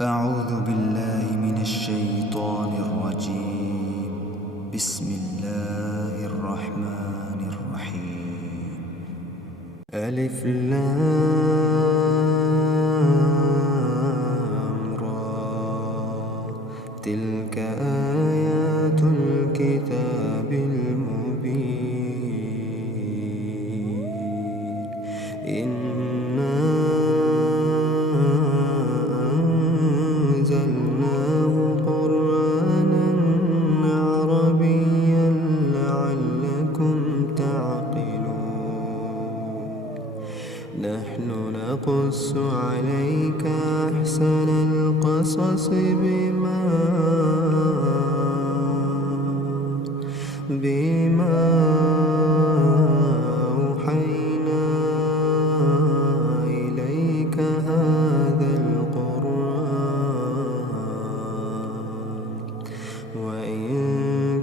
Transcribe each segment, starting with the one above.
أعوذ بالله من الشيطان الرجيم. بسم الله الرحمن الرحيم. ألف لام را، تلك آيات الكتاب المبين. إنا أنزلناه قرآنا عربيا لعلكم تعقلون. نحن نقص عليك أحسن القصص بما أوحينا إليك هذا القرآن، وإن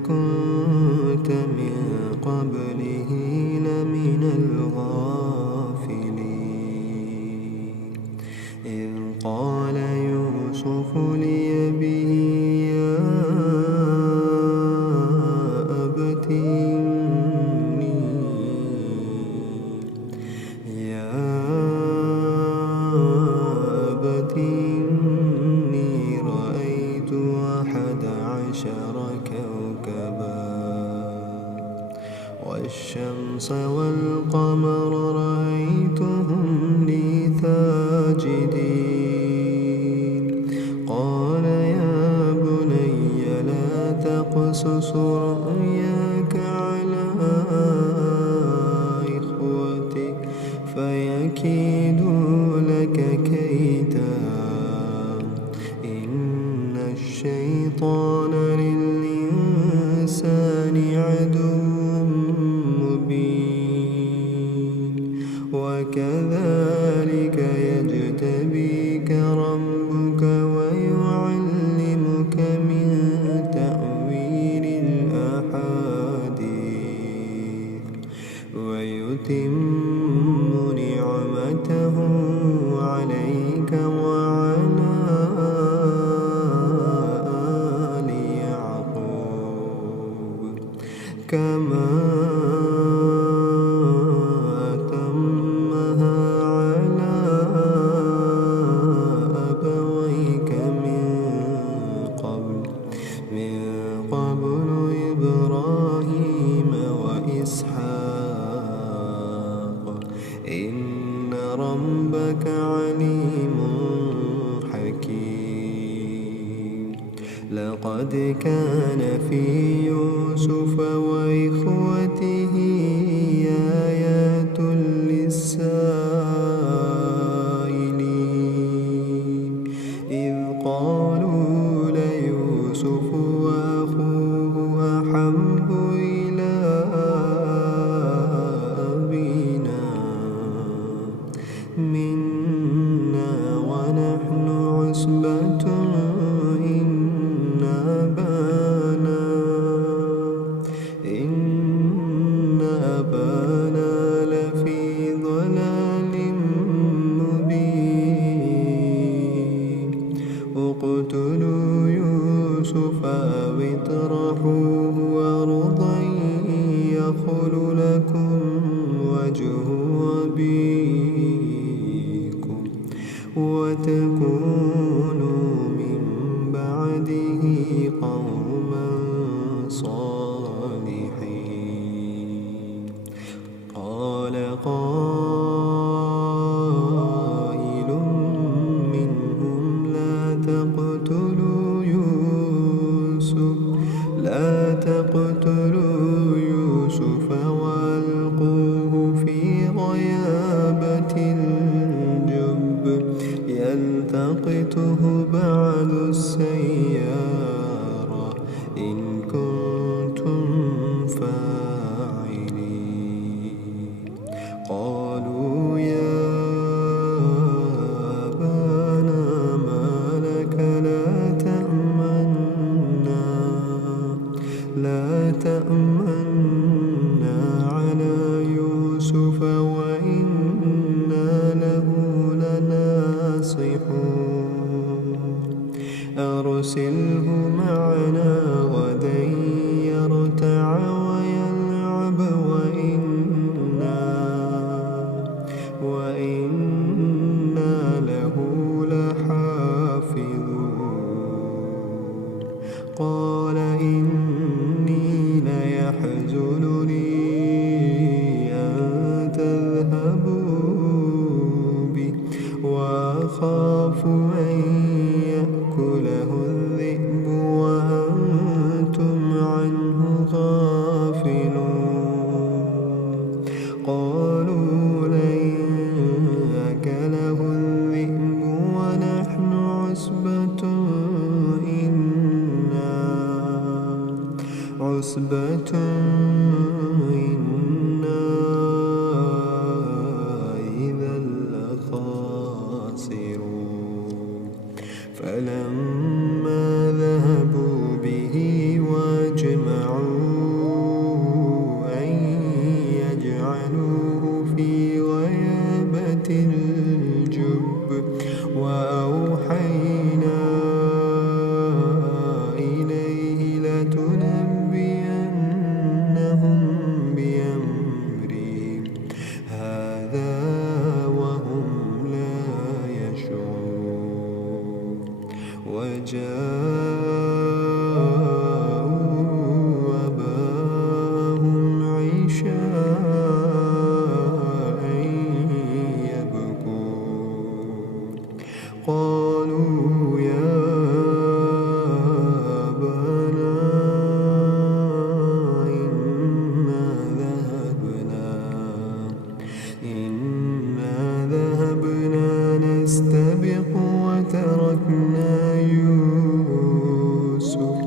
كنت من قبله لمن الغافلين. إذ قال يوسف لأبيه يا أبت إني رأيت 11 كوكبا والشمس والقمر رأيتهم لي ساجدين. قال يا بني لا تقصص رؤياك على إخوتك فيكيدوا لك كيدا، إن الشيطان للإنسان عدو مبين. وكذلك يجتبيك ربك ويعلمك من تأويل الأحاديث ويتم نعمته عليك وعلى آل يعقوب كما أتمها على أبويك من قبل إبراهيم وإسحاق، إن ربك عليم حكيم. لقد كان في يوسف وإخوته آيات للسائلين، إذ قالوا ليوسف وأخوه أحب إلى أبينا منا ونحن عصبة إن أبانا لفي ضلال مبين. اقتلوا يوسف أو اطرحوه أرضا يخل لكم وجه أبيكم وتكونوا من بعده قوما صالحين. قال قائل منهم لا تقتلوا يوسف وألقوه في غيابة الجب يلتقطه بعض السيارة إن كنتم فاعلين. قالوا يا أبانا ما لك لا تأمنا على يوسف وإنا له لناصحون. أرسله معنا غدا يرتع ويلعب وإنا له لحافظون قال إني ليحزنني أن تذهبوا بي وأخاف أن يأكله الذئب وأنتم عنه غافلون قالوا لئن أكله الذئب ونحن عصبة إنا إذا لخاسرون فلما ذهبوا به واجمعوا أن يجعلوه في غيابة الجب وأوحينا إليه لتنبئنهم بأمرهم هذا وهم لا يشعرون وجاءوا أباهم عشاء يبكون قالوا يا أبانا إنا ذهبنا نستبق وتركنا يوسف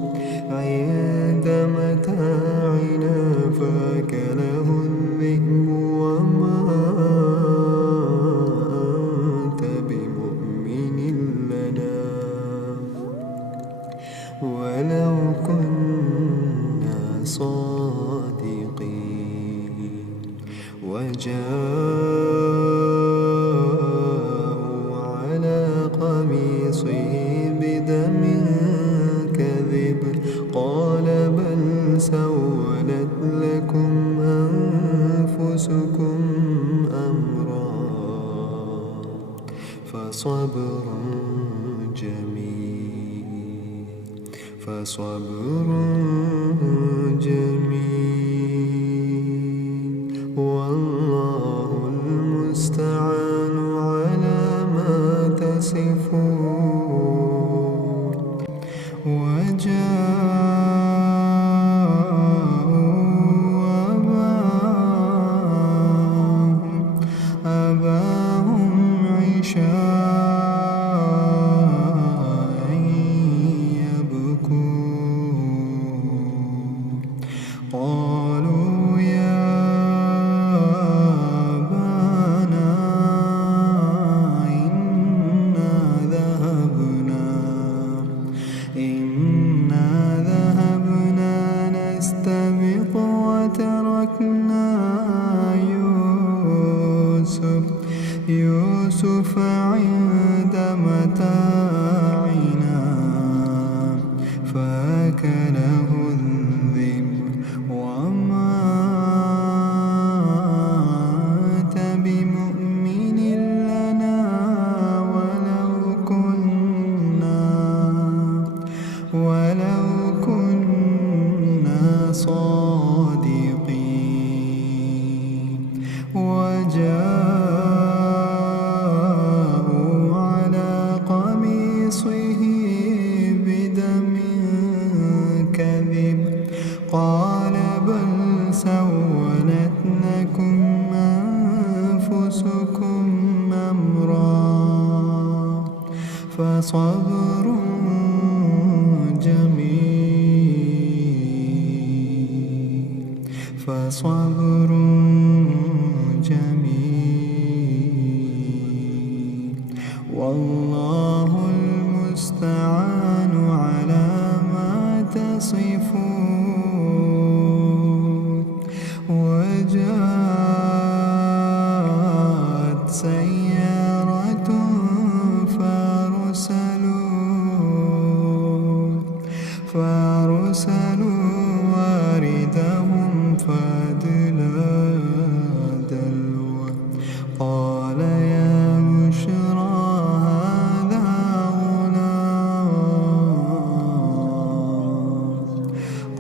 عند متاعنا فأكله الذئب وما أنت بمؤمن لنا ولو كنا صادقين وجاءوا على قميصه بدم كذب قال بل سولت لكم أنفسكم أمرا فصبر جميل والله المستعان على ما تصفون وجاءوا أباهم عشاء يبكون قالوا يا أبانا إنا ذهبنا نستبق وتركنا يوسف عند متاعنا فأكله الذئب وما أنت بمؤمن لنا ولو كنا صادقين وجاءوا على قميصه بدم كذب قال بل سولت لكم أنفسكم أمرا فصبر جميل والله المستعان على ما تصفون وجاءت سيارة فأرسلوا فأرسلوا واردهم فأدلى دلوه قال يا بشرى هذا غلام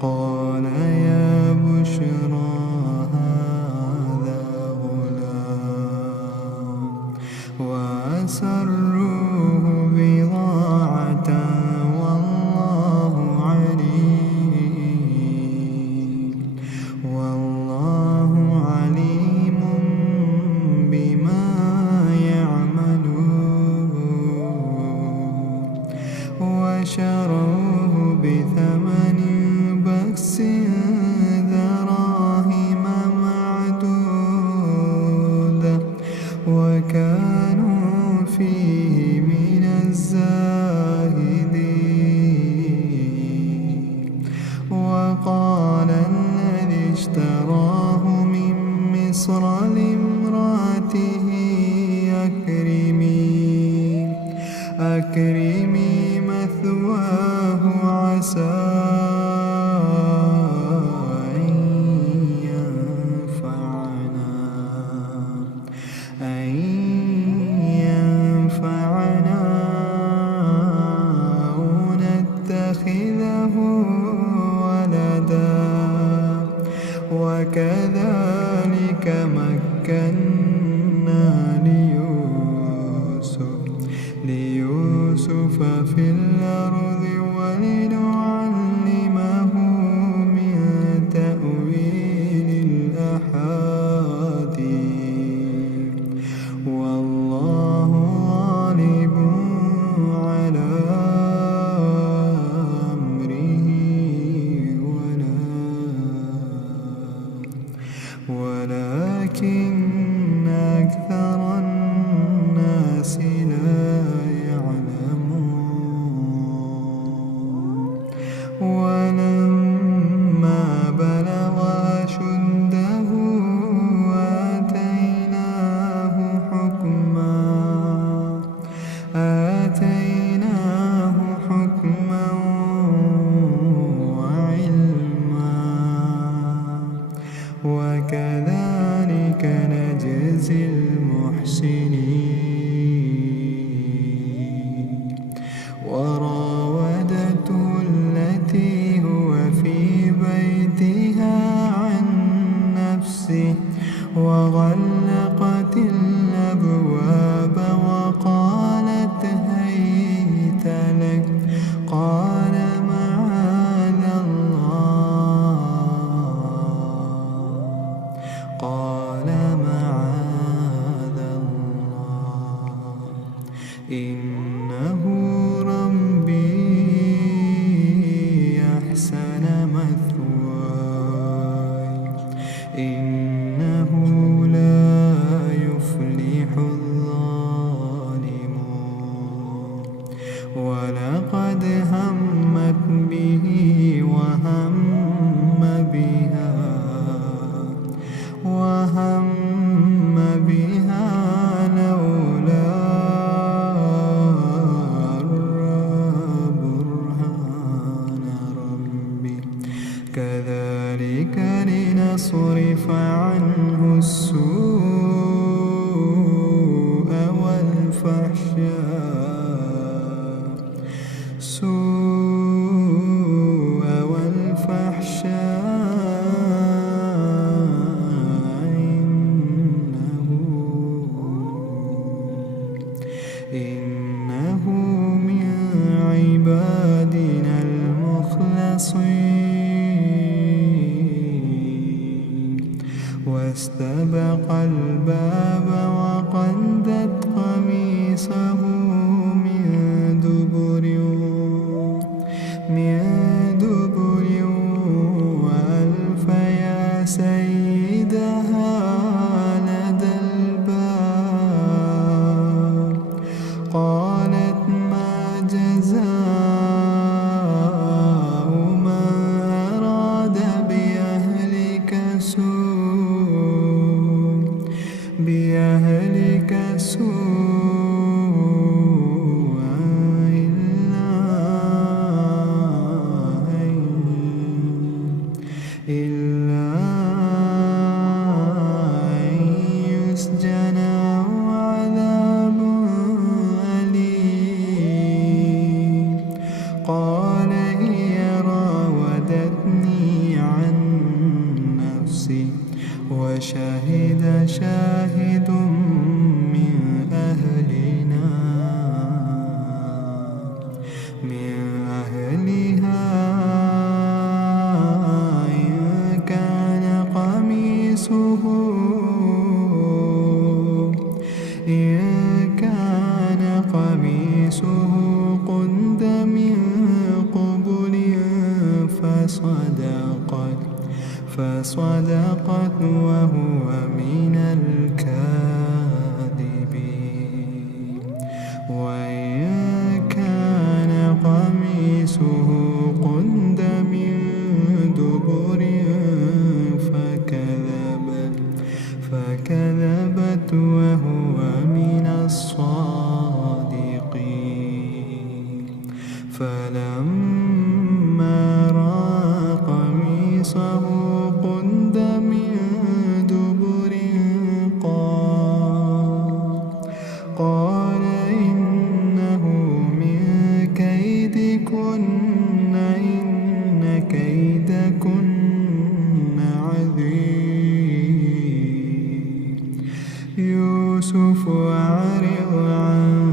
قال يا بشرى هذا غلام وأسروه بضاعة والله عليم بما يعملون وشروه بثمن بخس دراهم معدودة وكانوا فيه من الزاهدين وقال الذي اشتراه من مصر لامرأته أكرمي مثواه عسى أن ينفعنا أو نتخذه ولدا وكذلك مكنا ليوسف في الأرض ولنعلمه من تأويل الأحاديث والله غالب على أمره ولكن أكثر الناس لا يعلمون ولما بلغ أشده آتيناه حكما وعلما وكذلك نجزي المحسنين وراودته التي هو في بيتها عن نفسه وغلقت الأبواب وقالت هيت لك قال معاذ الله إنه ربي أحسن مثواي إنه لا يفلح الظالمون ولقد همت به وهم بها لولا برهان ربي كذلك لنصرف عنه السوء والفحشاء إنه من عبادنا المخلصين واستبق الباب وقدت قميصه من دبر وألف يا سيدها لدى الباب قالت ما جزاء من فصدقت وهو من الكاذبين. وإن كان قميصه قد من دبر فكذبت وهو من الصادقين. فلما رأى قميصه قد من دبر قال إنه من كيدكن إن كيدكن عظيم. يوسف أعرض عن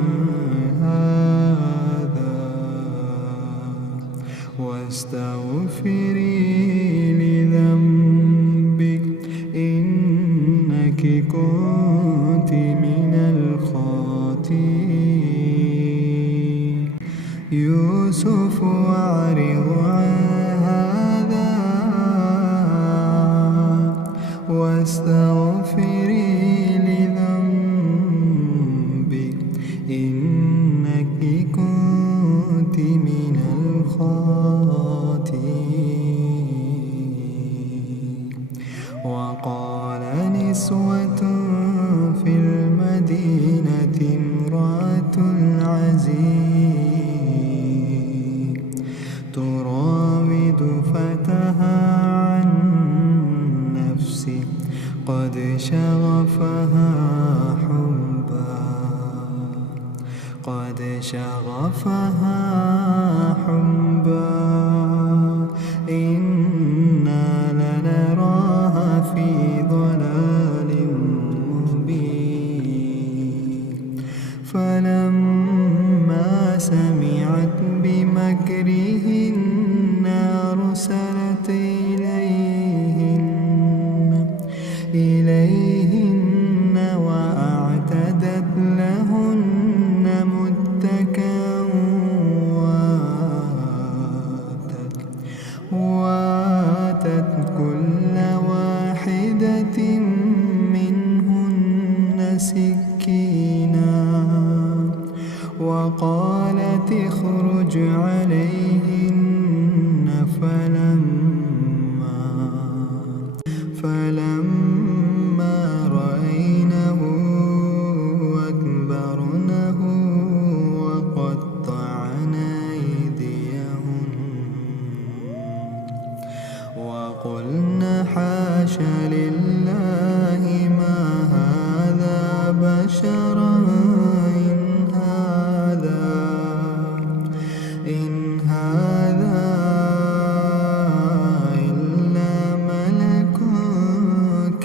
هذا واستغفري لذنبك إنك كنت من الخاطئين. يوسف أعرض عن هذا واستغفري لذنبك إنك كنت من الخاطئين. وقال نسوة في المدينة امرأة العزيز تراود فتاها عن نفسه قد شغفها حبا إنا لنراها في ضلال مبين. فلما سمعت بمكرهن أرسلت إليهن وأعتدت لهن متكئا وآتت كل واحدة منهن سكينا وقالت اخرج عليهن. فلما رأينه أكبرنه وقطعن أيديهن وقلن حاش لله ما هذا بشرا إن هذا إلا ملك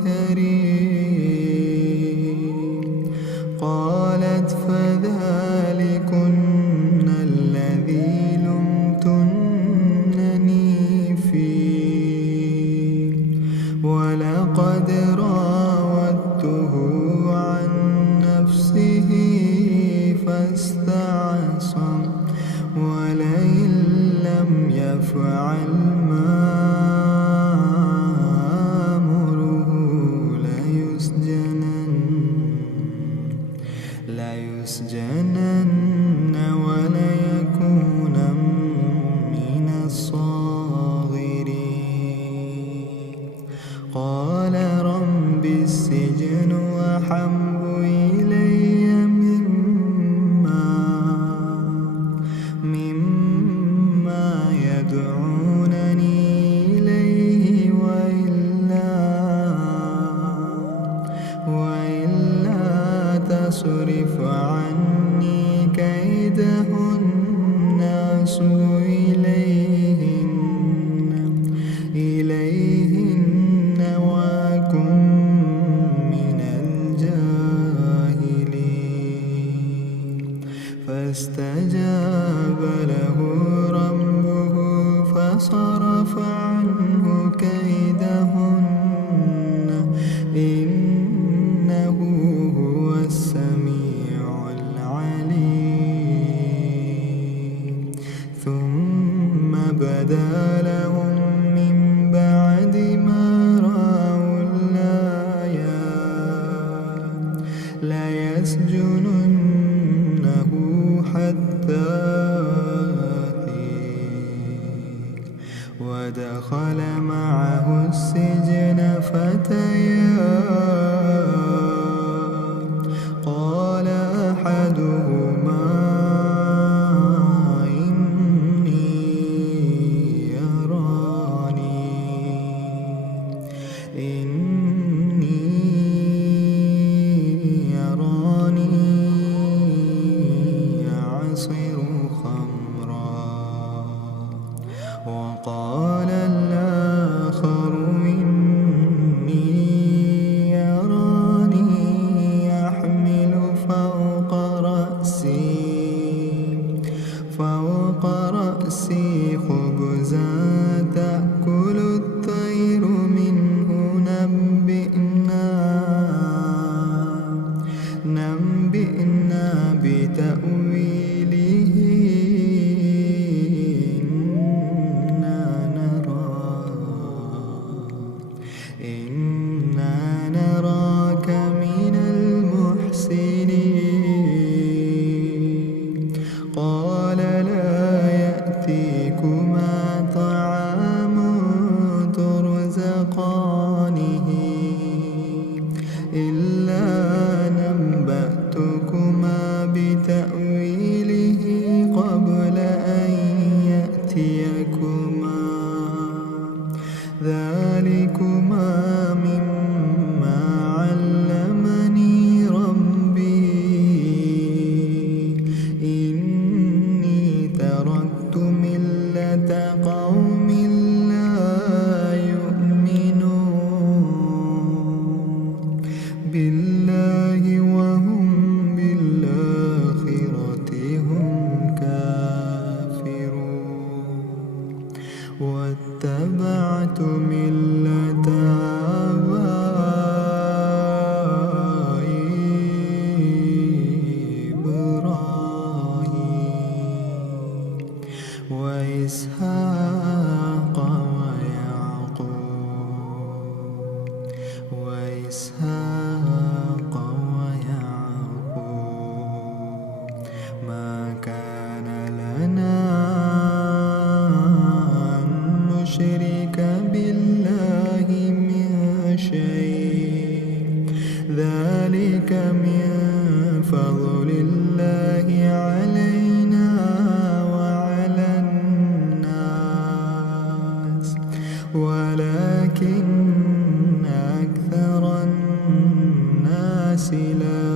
كريم. قالت فذلكن الذي لمتنني فيه ولقد راودته عن نفسه فاستعصم ولئن لم يفعل ما آمره ليسجنن وليكونا من الصاغرين. قال رب السجن أحب إلي مما يدعونني إليه وإلا تصرف عني كيدهن أصب إليهن وأكن من الجاهلين. فاستجاب له ربه فصرف عنه كيدهن إنه هو السميع العليم. ثم بدا لهم ودخل معه السجن فتيان قال أحدهما إني أراني أعصر خمرا وقال الآخر إني أراني أحمل فوق رأسي خبزا تأكل الطير منه نبئنا بتأويله إنا نراك من المحسنين قال لا يأتيكما طعام ترزقانه إلا نبأتكما بتأويله قبل أن يأتيكما ذلكما مما علمني ربي إني تركت ملة قوم لا يؤمنون بالله وهم بالآخرة هم كافرون واتبعت ملة آبائي إبراهيم وإسحاق ويعقوب ما كان لنا أن نشرك بالله من شيء ذلك من فضل الله علينا وعلى الناس ولكن أكثر الناس لا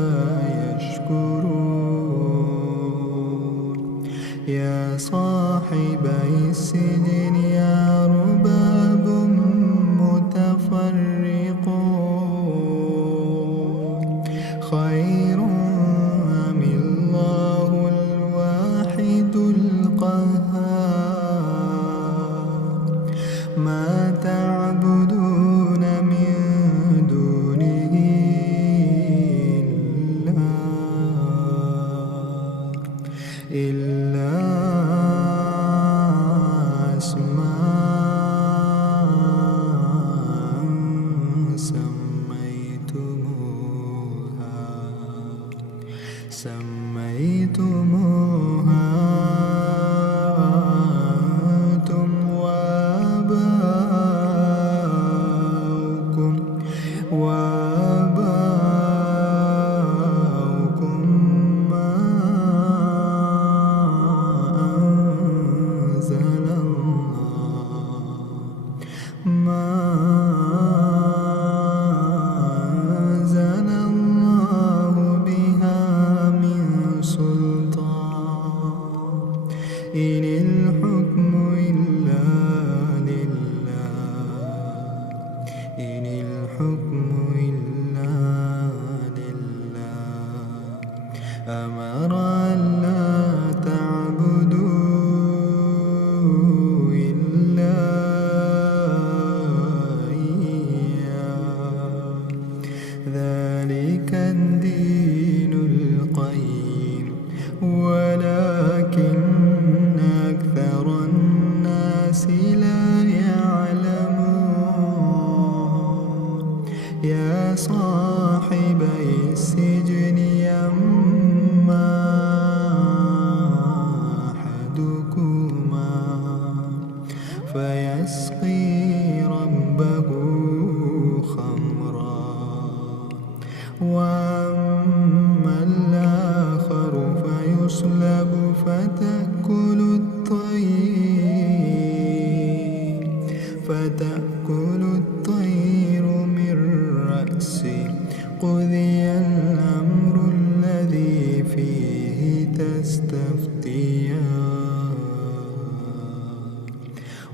يشكرون يا صاحبي السجن أرباب متفرقون خير أم الله الواحد القهار ما تعبدون من دونه إلا أسماء سميتموها أنتم وآباؤكم ما أنزل الله بها من سلطان إن الحكم إلا لله أمر ألا تعبدوا إلا إياه ذلك الدين القيم ولكن أكثر الناس لا يعلمون يا صاحبي السجن أما أحدكما فيسقي ربه خمرا وأما الآخر فيصلب فتأكل الطير من رأسه قضي الأمر الذي فيه تستفتيان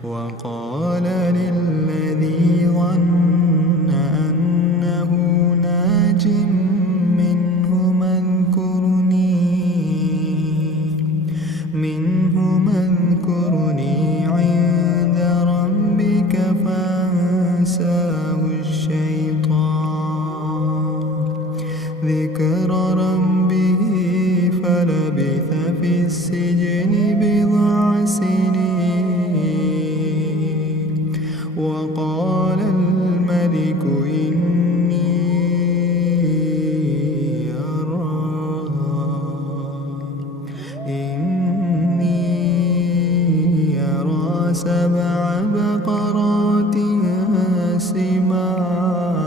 وقال للذي ظن أنه ناج منهما اذكرني عند ربك فأنساه الشيطان ذكر ربه فلبث في السجن بضع سنين وقال الملك إني أرى 7 بقرات سمان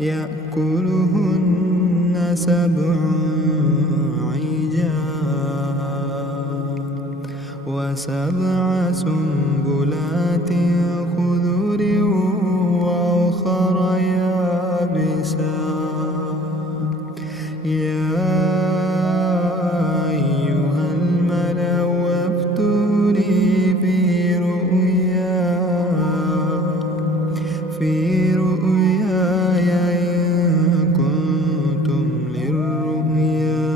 يأكلهن 7 عجاف و7 سنبلات خضر وأخر يابسات يا أيها الملأ أفتوني في رؤياي إن كنتم للرؤيا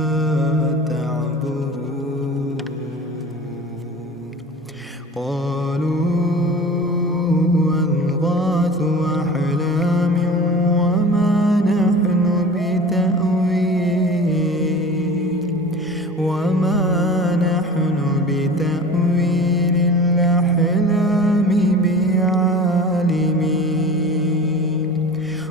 تعبرون قالوا أضغاث أحلام وما نحن بتأويل الأحلام بعالمين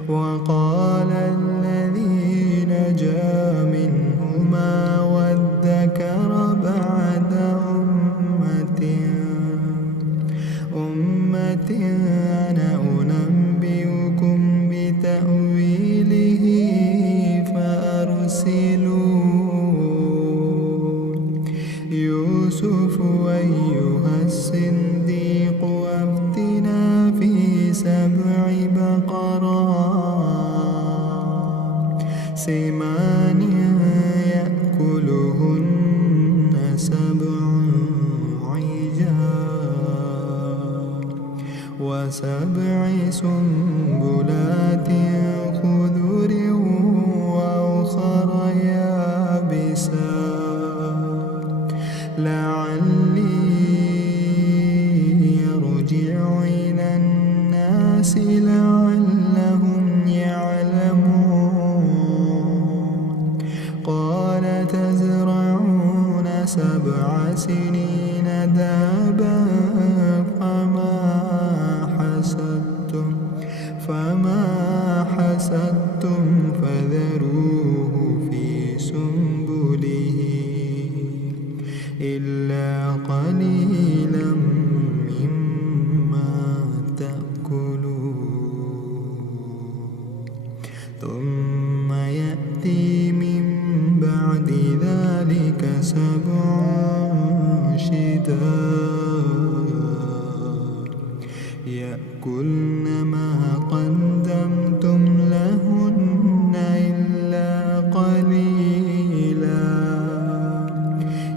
وقال الذي نجا منهما وادكر بعد أمة أنا أنبئكم بتأويله فأرسلون يوسف أيها الصديق أفتنا في 7 بقرات سمان يأكلهن 7 عجاف و7 سنبلات خضر وأخر يابسات لعلي يرجع إلى الناس لعلهم يعلمون قال تزرعون 7 سنين دابا فما حسدتم فذروه في سنبله إلا قليلا مما تأكلون ثم يأتي من بعد ذلك 7 شداد يأكلن ما قدمتم لهن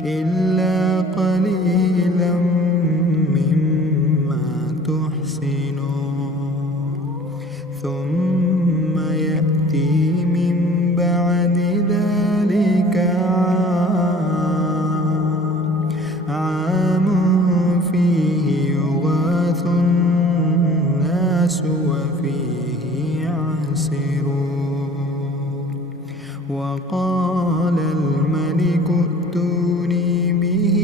إلا قليلا مما تحسنون ثم يأتي من بعد ذلك عام فيه يغاث الناس وفيه يعصرون وقال الملك ائتوني به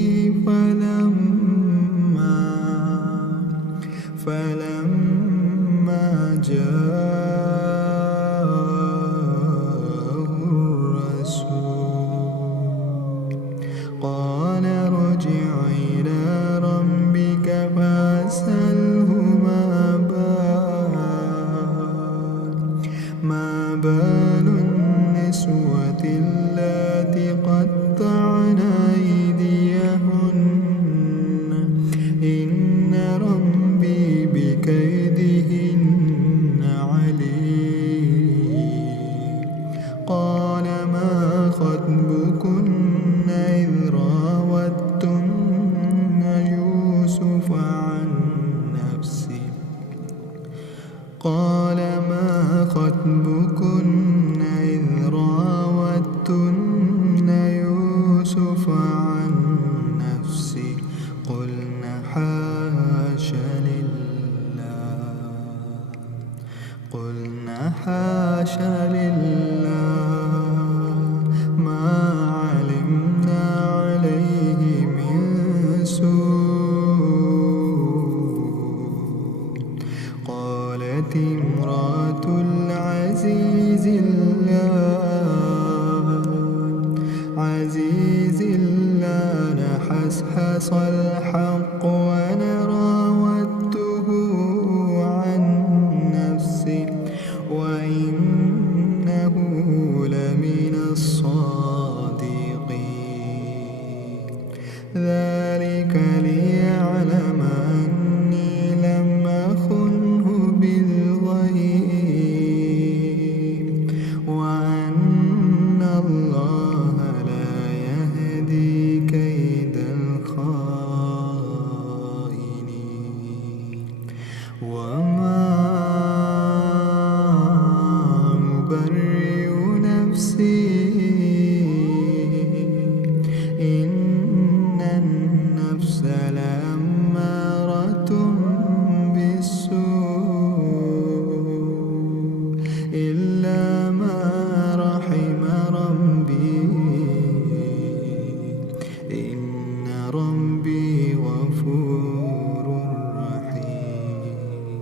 حاش لله ما علمنا عليه من سوء. قالت امرأة العزيز الآن حسحس الحق وأنا راودته عن نفسه وإنه لمن الصادقين. ذلك ليعلم أني لم أخنه بالغيب وأن الله لا يهدي كيد الخائنين. وما أبرئ نفسي إن النفس لأمارة بالسوء إلا ما رحم ربي إن ربي غفور رحيم.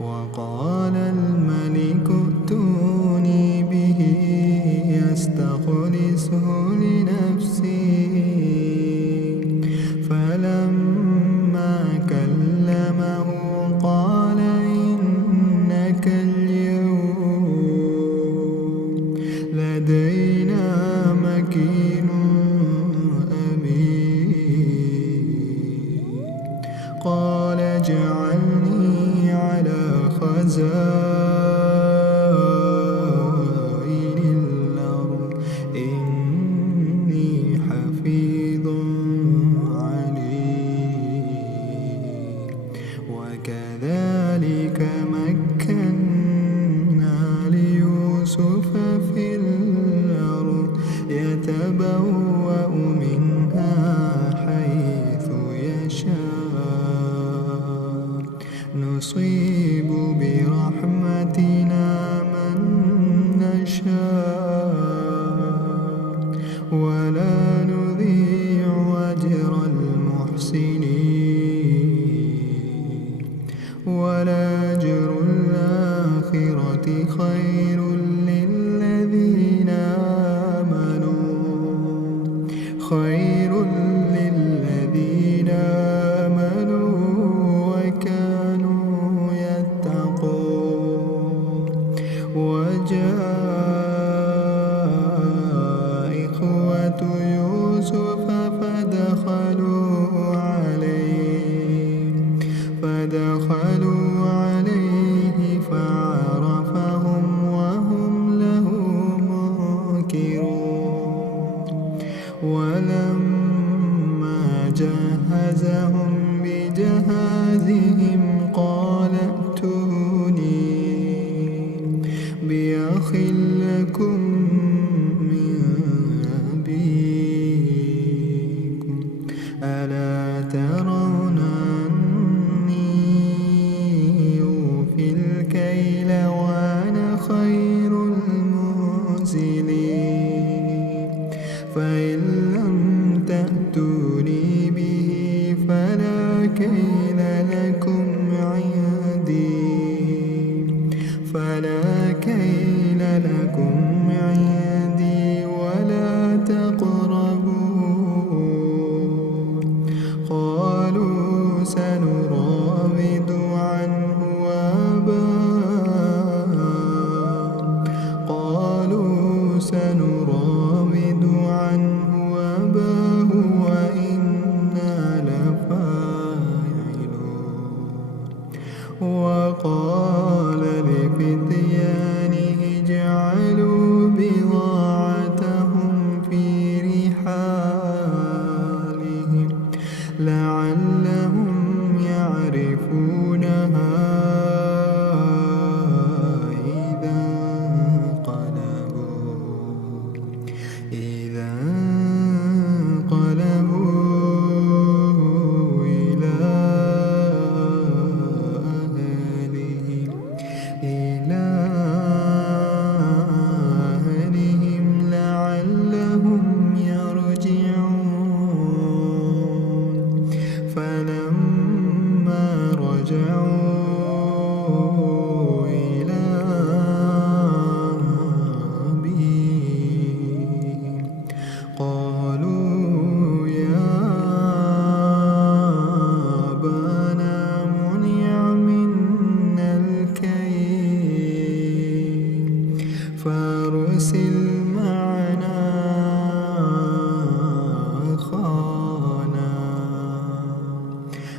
وقال الملك ائتوني به يستخلصه لنفسي. فلما كلمه قال إنك اليوم لدينا مكين أمين. قال اجعلني على خزائن الأرض إني حفيظ عليم. وكذلك مكنا ليوسف في الأرض يتبوأ منها حيث يشاء نصيب برحمتنا من نشاء ولا نضيع أجر المحسنين. ولأجر الآخرة خير للذين آمنوا وكانوا يتقون. وجاء إخوة يوسف فدخلوا عليه فعرفهم وهم له منكرون. ولما جهزهم بجهازهم قال ائتوني بأخ لكم من أبيكم ألا ترون أني أوفي الكيل وأنا خير المنزلين. فإن لم تأتوني به فلا كيل لكم عندي ولا تقربون. قالوا سنراود عنه أباه وإنا لفاعلون. وقال لفتيانه اجعلوا بضاعتهم في رحالهم لعلهم يعرفونها إذا انقلبوا إلى أهلهم إلى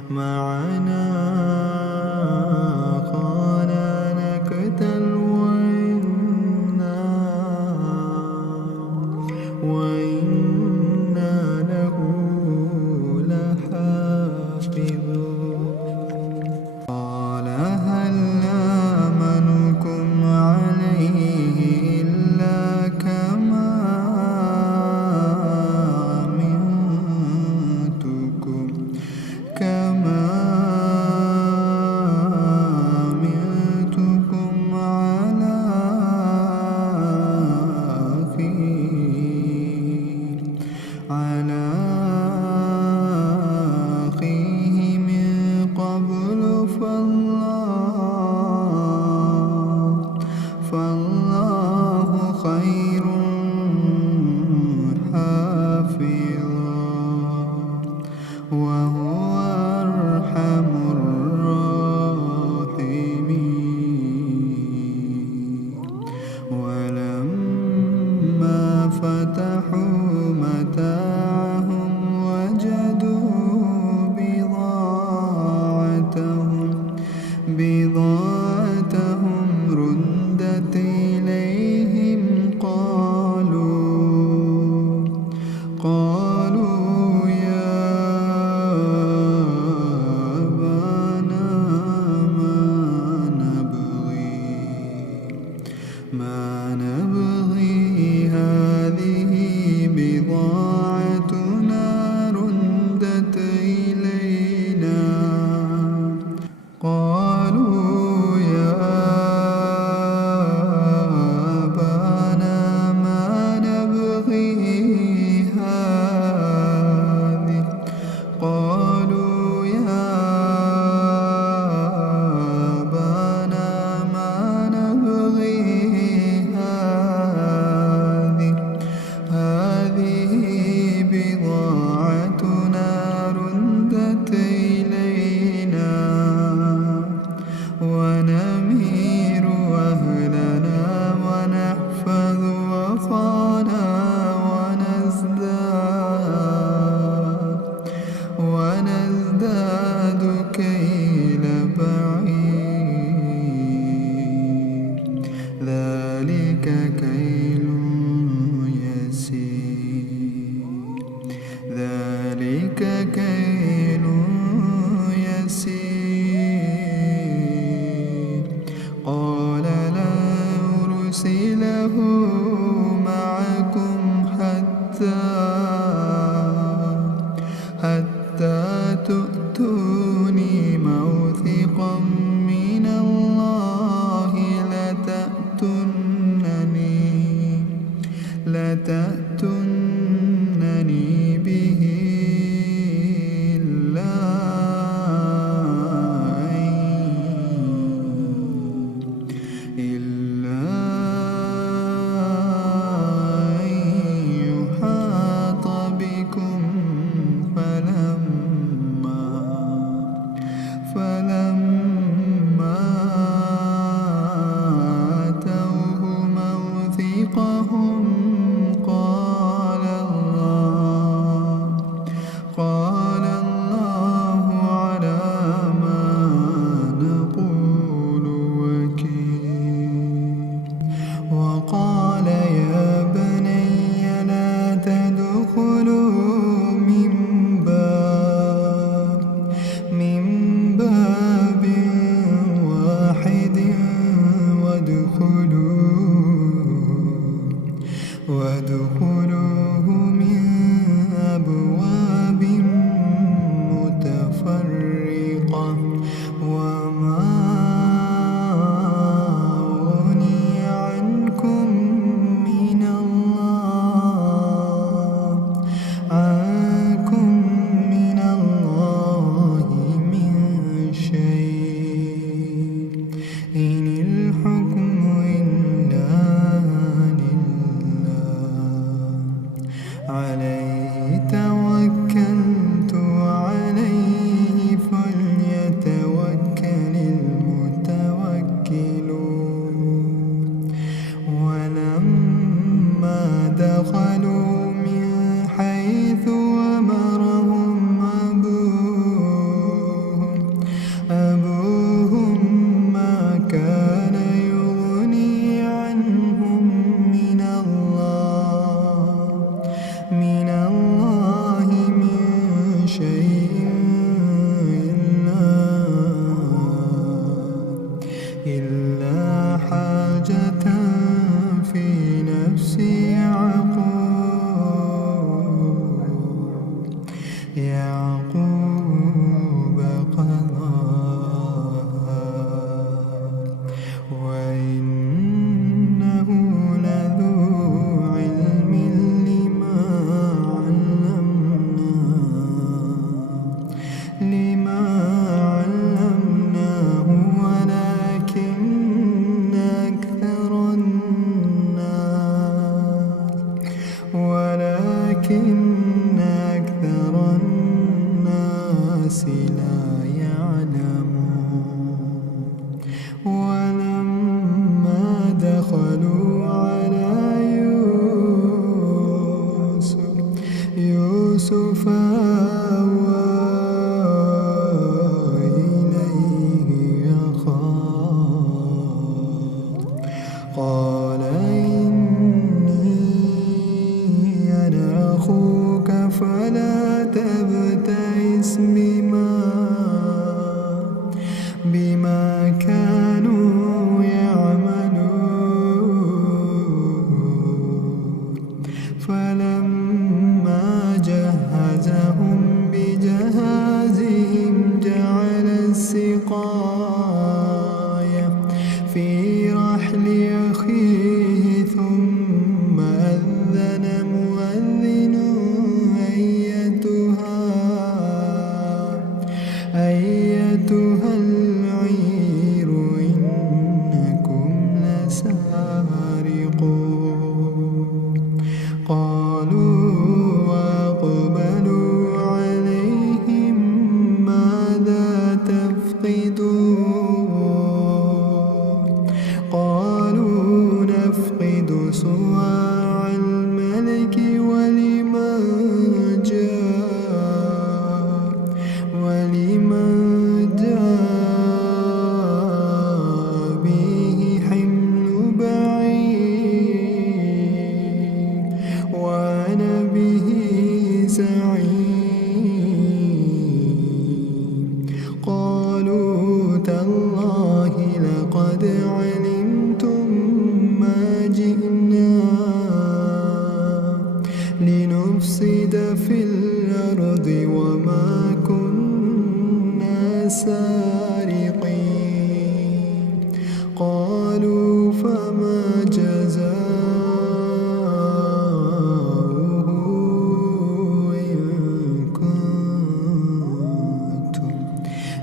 معنا قال نكتل وإنا له لحافظون قال هل آمنكم عليه إلا كما أمنتكم على أخيه من قبل فالله خير حافظا وهو أرحم الراحمين ولما فتحوا متاعهم وجدوا بضاعتهم ردت إليهم قالوا يا أبانا ما نبغي هذه بضاعتنا ردت إلينا قالوا يا أبانا ما نبغي هذه قالوا يا أبانا ما نبغي هذه بضاعتنا ردت إلينا ونمير أهلنا ونحفظ وطانا ونزداد كيل بعيد ذلك كيل يسير قال لا أرسله معكم حتى تؤتوني موثقا من الله لتأتونني به إلا أن يحاط بكم فلما الناس لا يعلمون ولما دخلوا على يوسف آوى إليه أخاه قال إني أنا أخوك فلا تبتئس بما كانوا يعملون فلما جهزهم بجهازهم جعل السقاية في رحل أخيه ثم أذن مؤذن أيتها العير إنكم لسارقون قالوا وأقبلوا عليهم ماذا تفقدون قالوا نفقد صواع الملك ولمن جاء به حمل بعير وأنا به زعيم قالوا تالله لقد علمتم ما جئنا لنفسد في الأرض وما كنا سارقين قالوا فما جزاؤه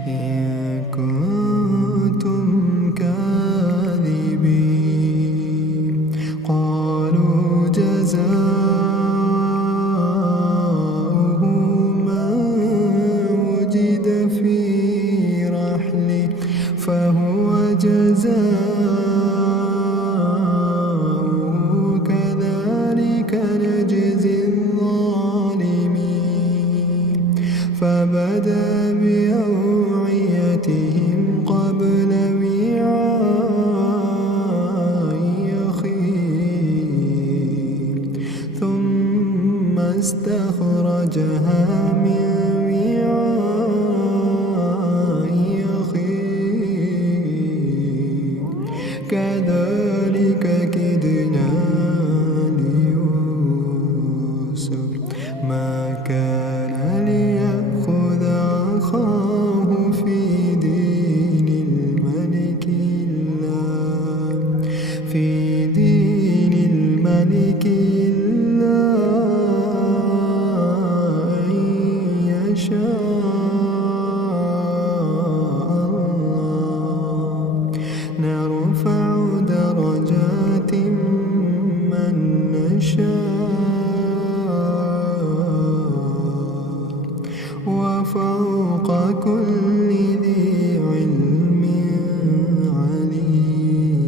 إن كنتم كاذبين قالوا جزاؤه من وجد في رحله فهو جزاؤه كذلك نجزي الظالمين فبدأ بأوعيتهم قبل وعاء أخيه ثم استخرجها من وعاء أخيه كذلك كدنا ليوسف ما كان ليأخذ أخاه في دين الملك إلا أن يشاء الله نرفع درجات من نشاء وفوق كل ذي علم عليم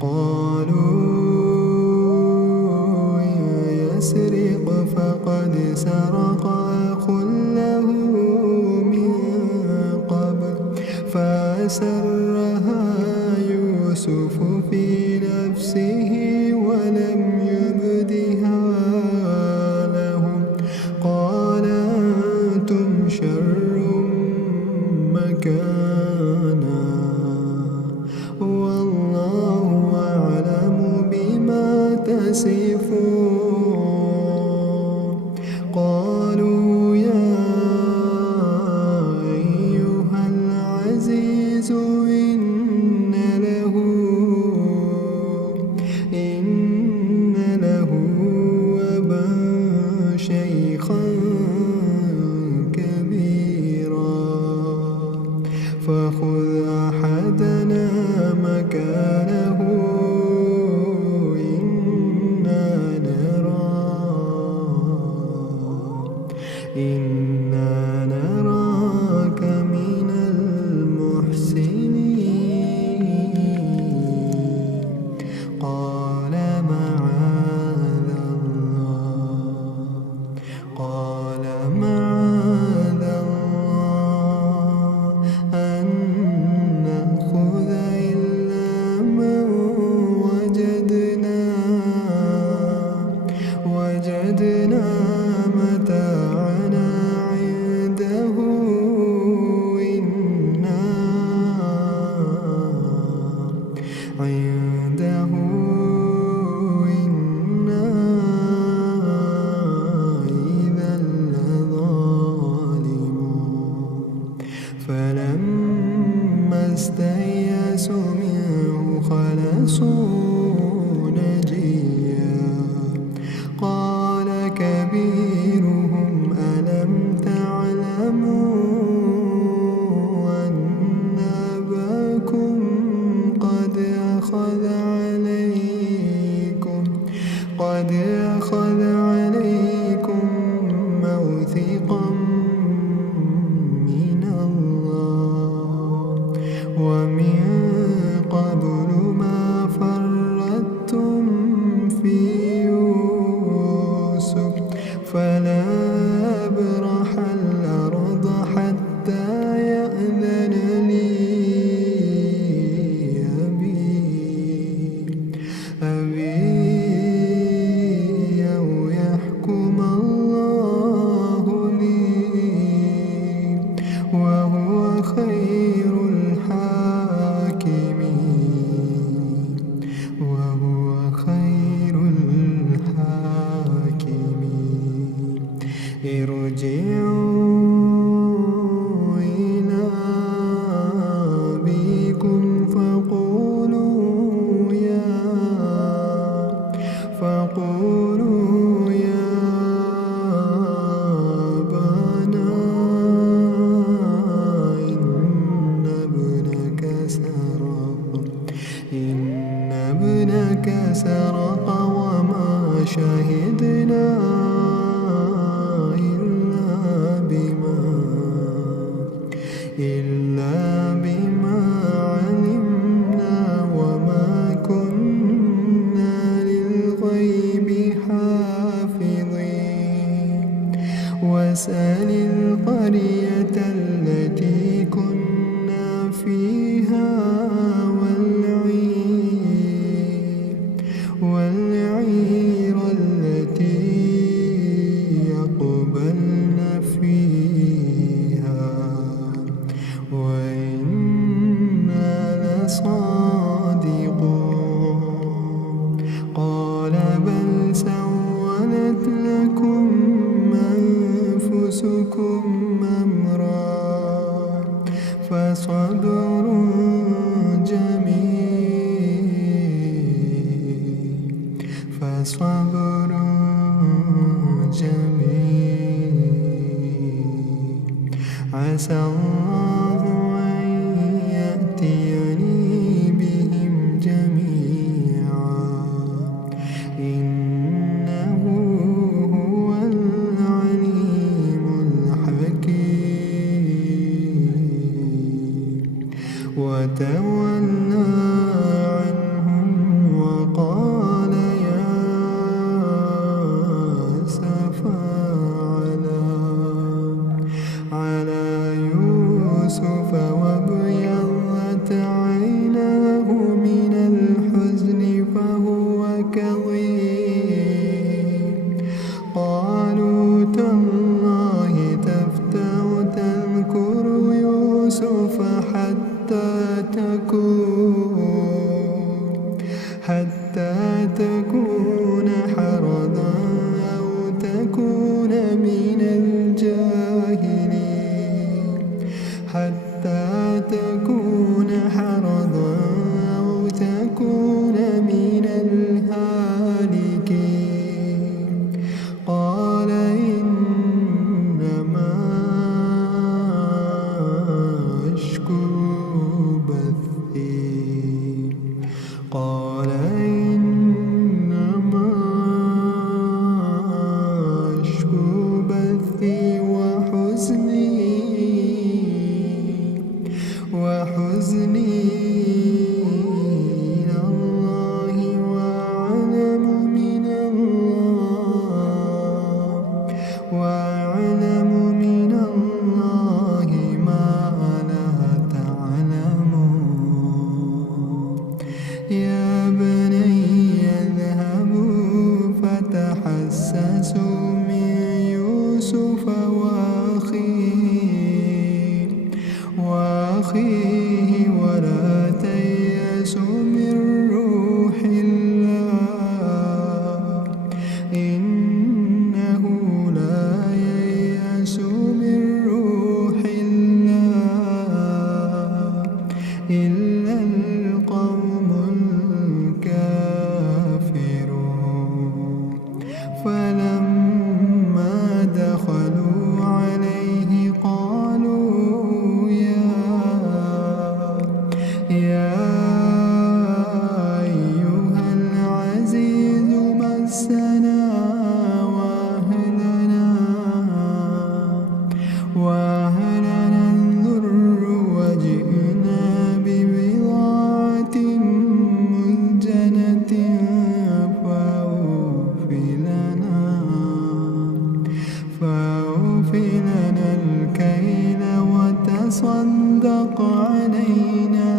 قالوا يسرق فقد سرق أخ له من قبل فأسرها يوسف في نفسه ولم يبدها لهم قال أنتم شر مكانا والله أعلم بما تصفون قالوا يا أيها العزيز إن له أبا شيخا كبيرا إنا نراك من المحسنين قال معاذ الله أن نأخذ إلا من وجدنا متاعنا عنده إنا إذا لظالمون فلما استيأسوا منه خلصوا نجيا قال كبيرهم ألم تعلموا أن أباكم قد أخذ عليكم موثقا من الله ومن قبل ما فرطتم في يوسف فلا أبرح الأرض حتى يأذن لي أبي أو يحكم الله لي وهو خير الحاكمين ارجعوا إلى أبيكم فقولوا يا أبانا إن ابنك سرق وما شهدنا إلا بما علمنا وما كنا للغيب حافظين واسأل القرية التي كنا فيها والعير التي أقبلن فيها وإنا لصادقون قال بل سولت لكم أنفسكم أمرا فصبر جميل عسى الله أن يأتيني بهم جميعا إنه هو العليم الحكيم وتولى عنهم وقال يا أسفا على يوسف وأهلنا الذر وجئنا ببضاعة مزجنة فأوفِ لنا الكيل وتصدق علينا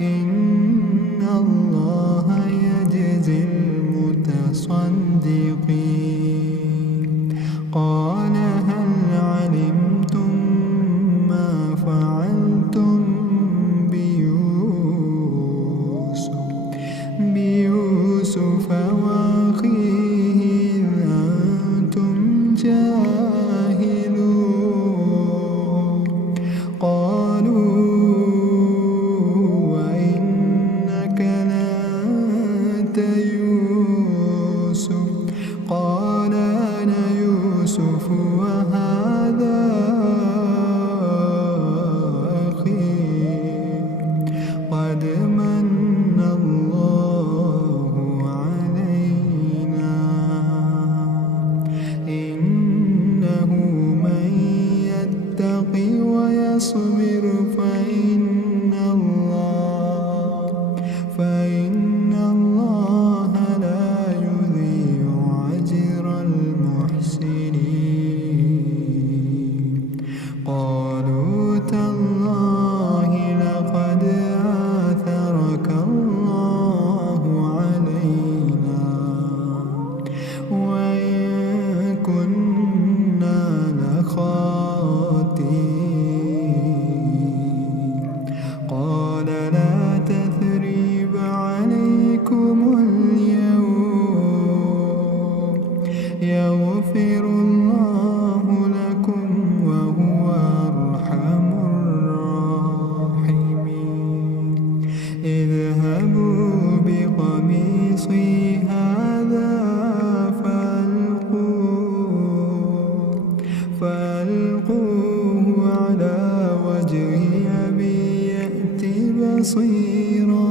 إن الله يجزي المتصدقين قال هل علمتم ما فعلتم بيوسف وأخيه إذ أنتم جاهلون قالوا وإنك لأنت يوسف قال أنا يوسف وهذا أخي قد من الله علينا إنه من يتق ويصبر فإن الله لا يضيع أجر المحسنين قالوا تالله لقد آثرك الله علينا وإن كنا لخاطئين قال لا تثريب عليكم اليوم يغفر الله لكم وهو أرحم الراحمين اذهبوا بقميصي هذا فألقوه على وجه أبي يأت بصيرا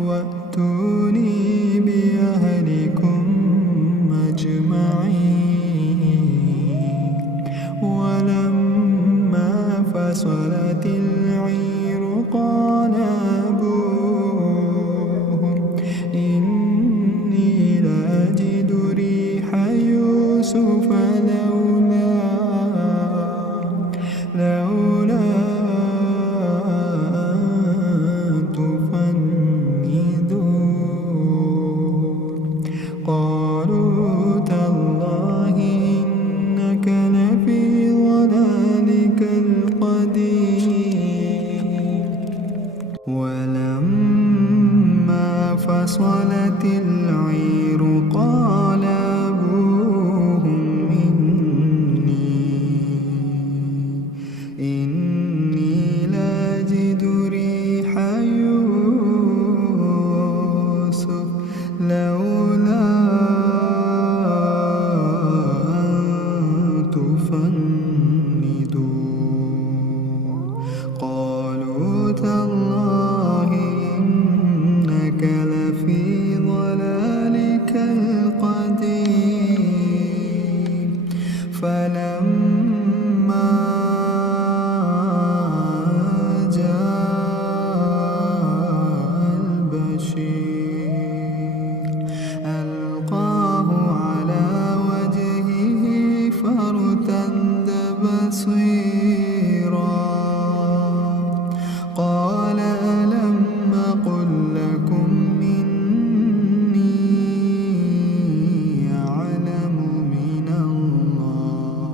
وأتوني بأهلكم أجمعين ولما فصلت العير قال أبوهم إني لأجد ريح يوسف لولا تفندون قالوا تالله إنك لفي ضلالك القديم ولما فصلت العير قال أبوهم إني لأجد ريح يوسف لولا تفندون قالوا تالله إنك لفي ضلالك القديم فلما جاء البشير ألقاه على وجهه فارتد بصيرا قال ألم أقل لكم إني أعلم من الله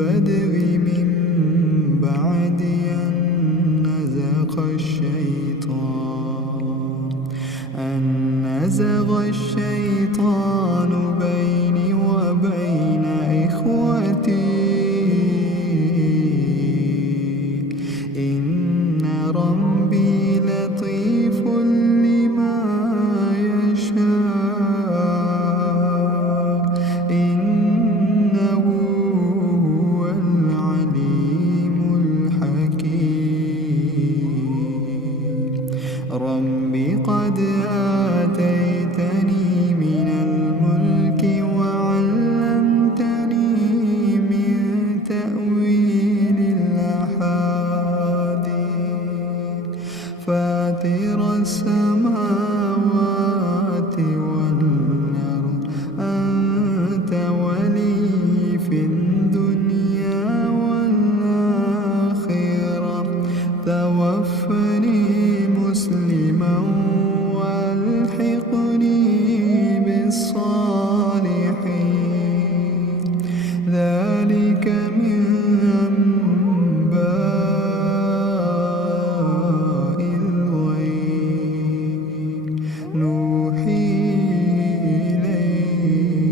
البدر من بعد أن نزغ الشيطان بيني وبين إخوتي إن ربي لطيف لما يشاء إنه هو العليم الحكيم رب قد آتيتني من الملك وعلمتني من تأويل الأحاديث فاطر السماوات والأرض أنت ولي في الدنيا والآخرة توفني مسلما والحقني بالصالحين ذلك من أنباء الغيب نوحي إليك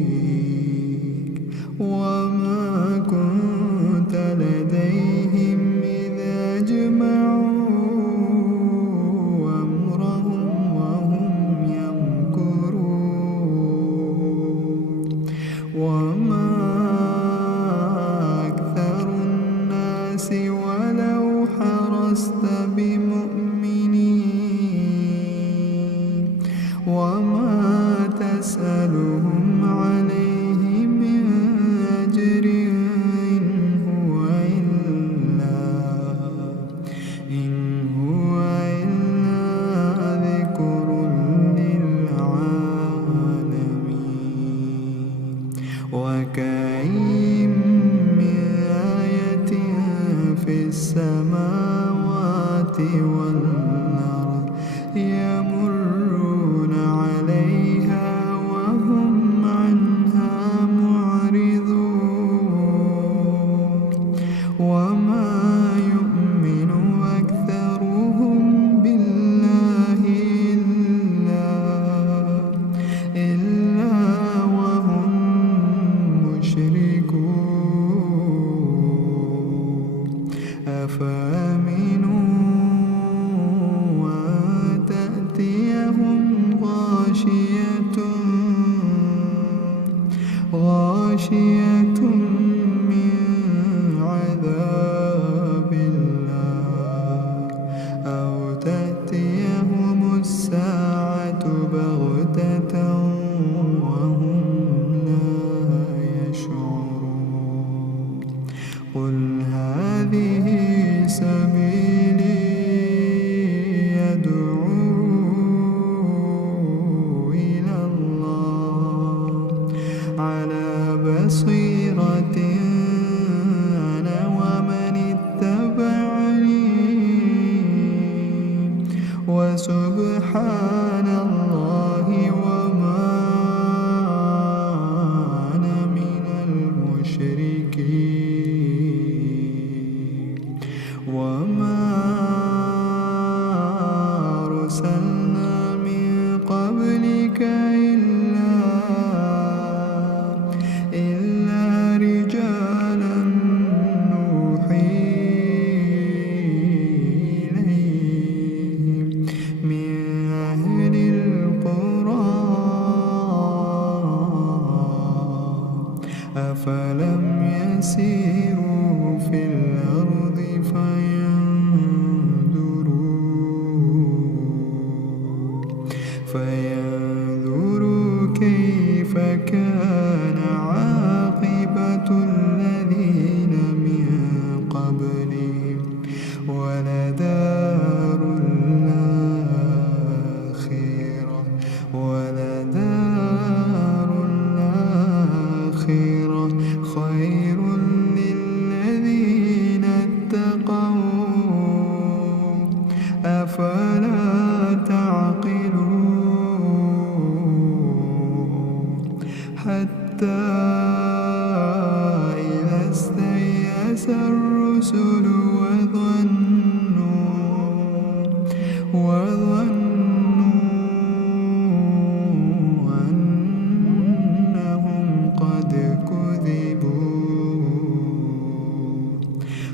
وما كنت لديهم إذ أجمعوا وما أكثر الناس ولو حرصت بمؤمنين وما تسألهم عليه من أجر إن هو إلا ذكر وكأين من آية في السماوات والأرض يمرون عليها وهم عنها معرضون وما يؤمن أكثرهم بالله إلا وهم أفأمنوا أن تأتيهم غاشية من عذاب الله أو تأتيهم الساعة بغتة وهم لا يشعرون قل هذه سبيلي يدعو إلى الله على بصيرة أنا ومن اتبعني وسبحان الله وما أنا من المشركين الرسل وظنوا أنهم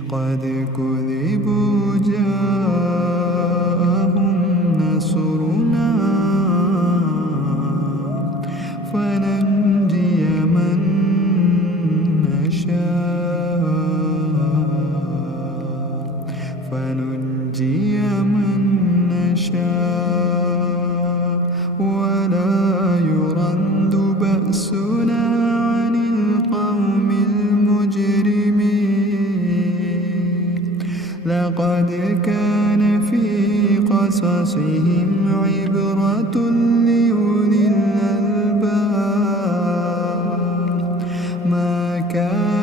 قد كذبوا جاءهم نصرنا فننجي من نشاء ولا يرد بأسنا عن القوم المجرمين لقد كان في قصصهم عبرة لأولي الألباب ما كان